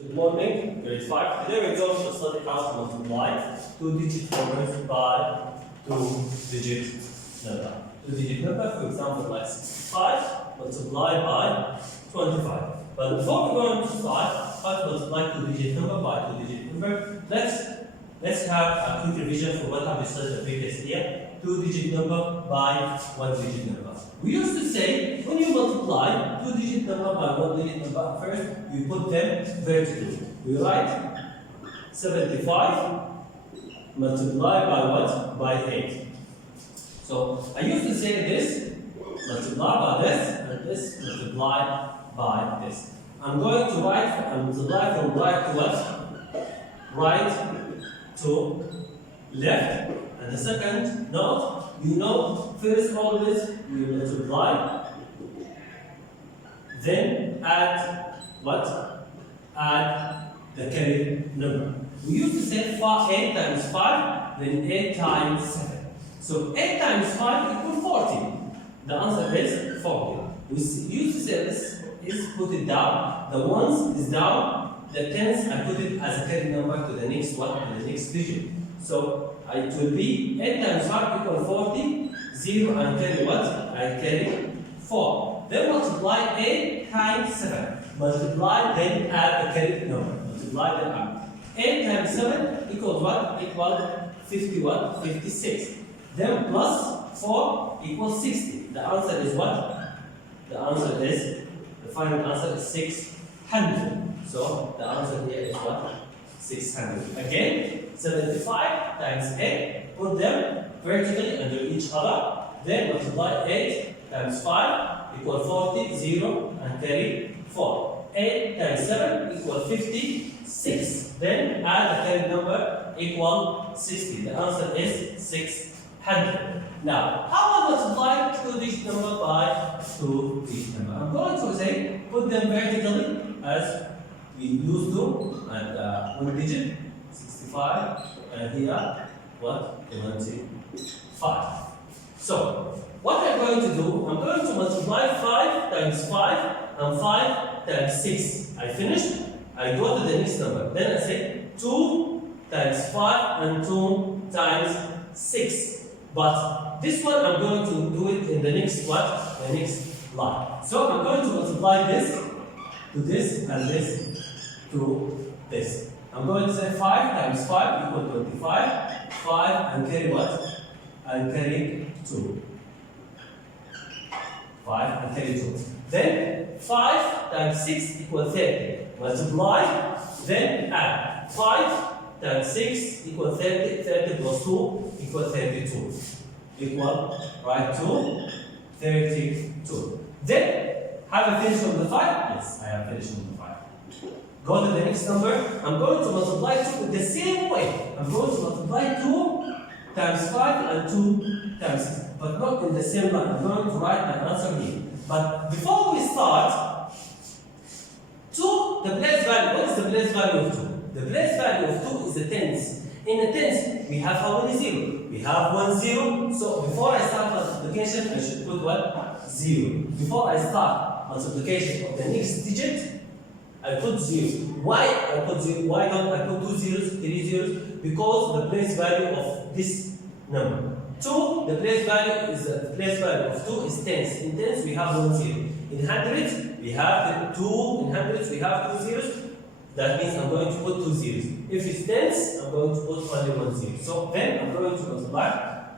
Good morning, grade 5. Today we're going to study how to multiply two-digit numbers by two-digit number. Two-digit number, for example, like 65 multiplied by 25. But before we're going to start how to multiply two-digit number by two-digit number, let's have a quick revision for what have we studied the previous year. Two-digit number by one-digit number. We used to say when you multiply two-digit number by one-digit number, first you put them vertically. We write 75 multiplied by what? By 8. So I used to say this multiply by this and this multiply by this. I'm going to multiply from right to what? Right to left. And the second note, you know, first always we multiply, then add what? Add the carried number. We used to say 8 times 5, then 8 times 7. So 8 times 5 equals 40. The answer is 40. We used to say this is put it down. The ones is down. The tens I put it as a carried number to the next one, to the next digit. So it will be 8 times 5 equals 40. 0 and carry what? I carry 4. Then multiply 8 times 7. Multiply, then add the carried number. Multiply, then add. 8 times 7 equals what? Equals 51, 56. Then plus 4 equals 60. The answer is what? The answer is, the final answer is 600. So the answer here is what? 600. Again, 75 times 8, put them vertically under each other. Then multiply 8 times 5 equals 40, 0 and carry 4. 8 times 7 equals 56. Then add the carried number equal 60. The answer is 600. Now, how I multiply two-digit number by two-digit number? I'm going to say put them vertically as we used to, and one digit, 65, and here, what? 25. So, what I'm going to do, I'm going to multiply 5 times 5 and 5 times 6. I finished, I go to the next number. Then I say 2 times 5 and 2 times 6. But this one I'm going to do it in the next what? The next line. So I'm going to multiply this to this and this to this. I'm going to say 5 times 5 equals 25. 5 and carry what? And carry 2. 5 and carry 2. Then 5 times 6 equals 30. Multiply, then add. 5 times 6 equals 30. 30 plus 2 equals 32. Equal, right, to 32. Then, have I finished on the 5? Yes, I have finished on the 5. Go to the next number. I'm going to multiply 2 the same way. I'm going to multiply 2 times 5 and 2 times 6. But not in the same line. I'm going to write my answer here. But before we start, 2, the place value. What is the place value of 2? The place value of 2 is the tens. In the tens, we have how many zeros? We have 1 0. So before I start multiplication, I should put what? 0. Before I start multiplication of the next digit, I put 0. Why I put 0? Why don't I put 2 zeros, 3 zeros? Because the place value of this number. 2, the place value of 2 is tens. In tens, we have 1 0. In hundreds, we have 2. In hundreds, we have 2 zeros. That means I'm going to put 2 zeros. If it's tens, I'm going to put only 1 0. So then I'm going to multiply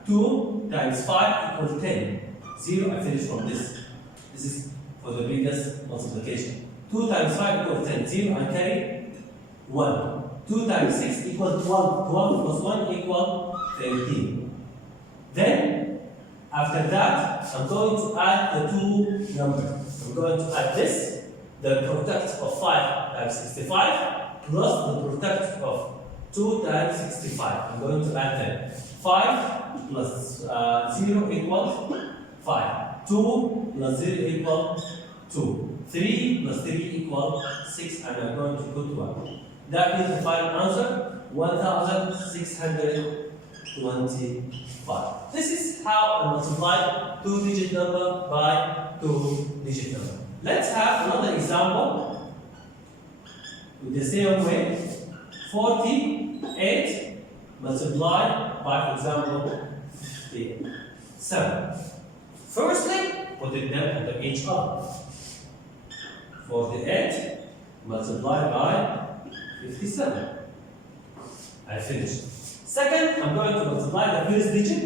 2 times 5 equals 10. 0, I finish from this. This is for the previous multiplication. 2 times 5 equals 10. 0, I carry 1. 2 times 6 equals 12. 12 plus 1 equals 13. Then, after that, I'm going to add the two numbers. I'm going to add this. The product of 5 times 65 plus the product of 2 times 65. I'm going to add them. 5 plus 0 equals 5. 2 plus 0 equals 2. 3 plus 3 equals 6, and I'm going to put 1. That means the final answer 1625. This is how I multiply two-digit number by two-digit number. Let's have another example. with the same way. 48 multiplied by, for example, 7. Firstly, put it them under each other. 48 multiplied by 57. I finished. Second, I'm going to multiply the first digit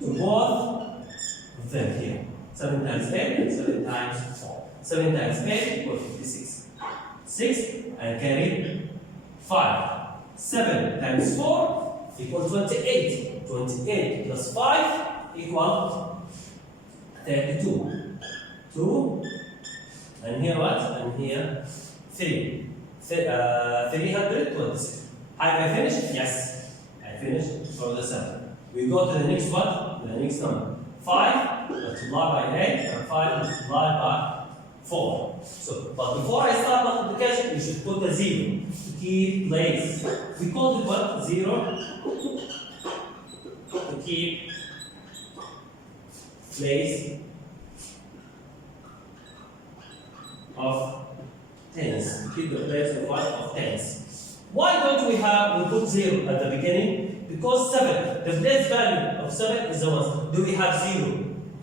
to both of them here. 7 times 8 and 7 times 4. 7 times 8 equals 56. 6 and carry 5. 7 times 4 equals 28. 28 plus 5 equals 32. 2 and here what? And here 3. 326. Have I finished? Yes. I finished for the 7. We go to the next one, the next number. 5 multiplied by 8 and 5 multiplied by 4. So, but before I start multiplication, you should put a 0 to keep place. We call it what? 0 to keep place of tens. To keep the place of what? Of tens. Why don't we put 0 at the beginning? Because 7, the place value of 7 is the ones. Do we have 0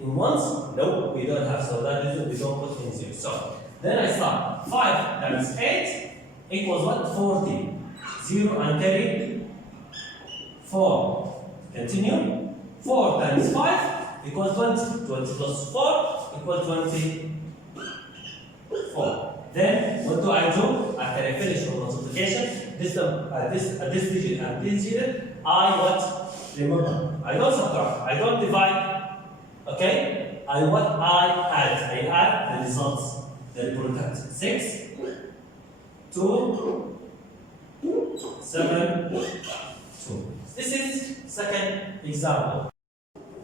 in ones? No, we don't have. So that is we don't put in 0. So then I start. 5 times 8 equals what? 40. 0 and carry 4. Continue. 4 times 5 equals 20. 20 plus 4 equals 24. Then what do? After I finish the multiplication, this digit and this digit, I what? Remember, I don't subtract, I don't divide. Okay? I add. I add the results, the product. 6, 2, 7, 2. This is second example.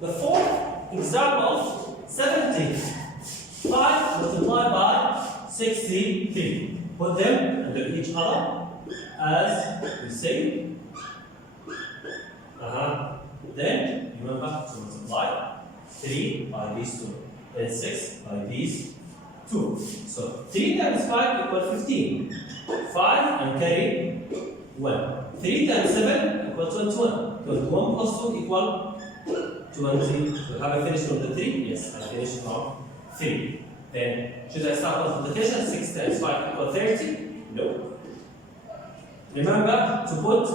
The fourth example, 75 multiplied by 63. Put them under each other as we say. Then remember to multiply 3 by these 2, then 6 by these 2. So 3 times 5 equals 15. 5 and carry 1. 3 times 7 equals 21. 21 plus 2 equals 20. So have I finished from the 3? Yes, I finished from 3. Then should I start multiplication? 6 times 5 equals 30? No. Remember to put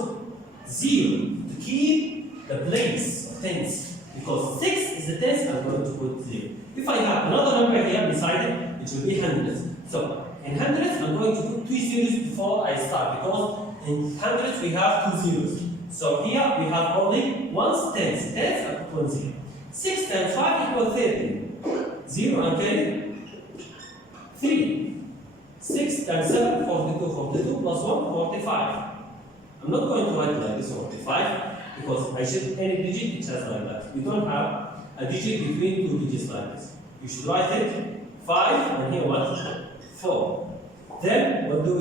0 to keep the place of tens. Because 6 is the tens, I'm going to put 0. If I have another number here beside it, it will be hundreds. So in hundreds, I'm going to put 2 zeros before I start. Because in hundreds, we have 2 zeros. So here we have only ones, tens. Tens, I put 1 0. 6 times 5 equals 30. 0 and carry 3. 6 times 7, 42. 42 plus 1, 45. I'm not going to write like this 45 because I should any digit it has like that. We don't have a digit between 2 digits like this. You should write it 5 and here what? 4. Then what do?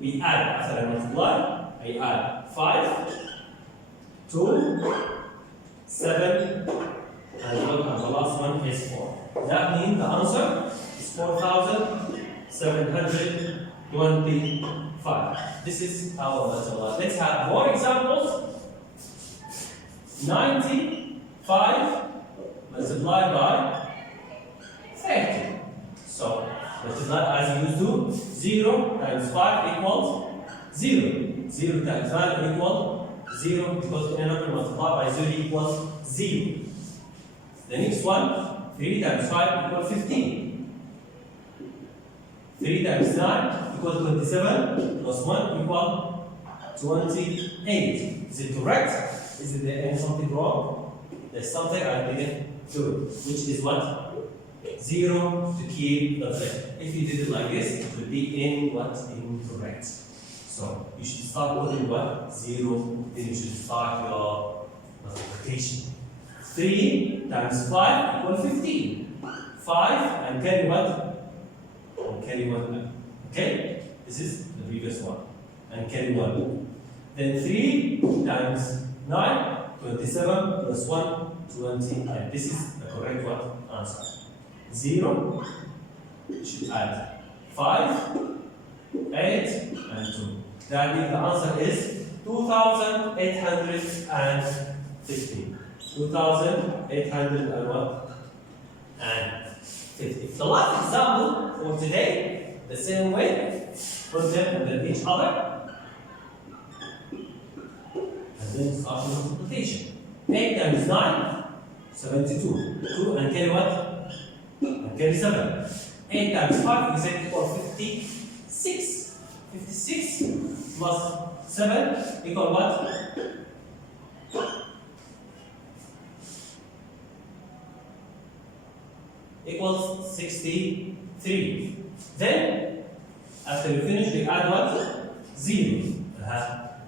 We add. After I multiply, I add 5, 2, 7, and the last one is 4. That means the answer is 4,725. This is our multiplier. Let's have more examples. 95 multiplied by 30. So multiply as you used to. 0 times 5 equals 0. 0 times 9 equals 0 because any number multiplied by 0 equals 0. The next one, 3 times 5 equals 15. 3 times 9 equals 27 plus 1 equals 28. Is it correct? Is there something wrong? There's something I didn't do, which is what? 0 to keep the place. If you did it like this, it would be incorrect. So you should start putting what? 0, then you should start your multiplication. 3 times 5 equals 15. 5 and carry what? And carry 1. Okay? This is the previous one. And carry 1. Then 3 times 9, 27 plus 1, 20. And this is the correct one answer. 0, you should add 5, 8, and That means the answer is 2,850. 2,850. The last example for today, the same way, put them under each other, and then start the multiplication. 8 times 9, 72. 2 and carry what? And carry 7. 8 times 5 is equal 56. 56 plus 7 equal what? Equals 63. Then, after you finish, we add what? 0.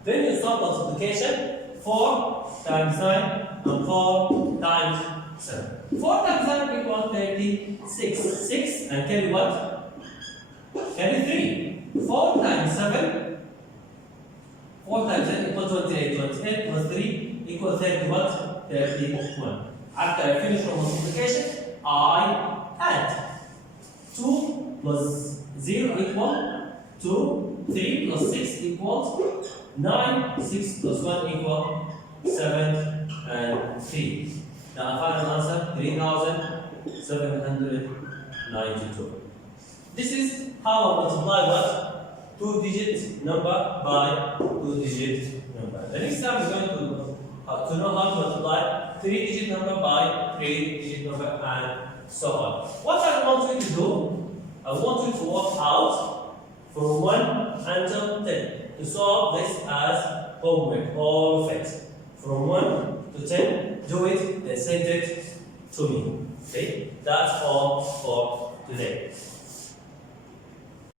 Then you start multiplication. 4 times 9 and 4 times 7. 4 times 9 equals 36. 6 and carry what? Carry 3. 4 times 7. 4 times 7 equals 28. 28 plus 3 equals 30 what? 31. After I finish the multiplication, I add 2 plus 0 equals 2, 3 plus 6 equals 9, 6 plus 1 equals 7 and 3. Now final answer 3,792. This is how I multiply what? 2-digit number by 2-digit number. The next time we're going to know how to multiply 3-digit number by 3-digit number and so on. What I want you to do, I want you to work out from 1 until 10 to solve this as homework, all of it. From 1 to 10, do it and send it to me. Okay? That's all for today.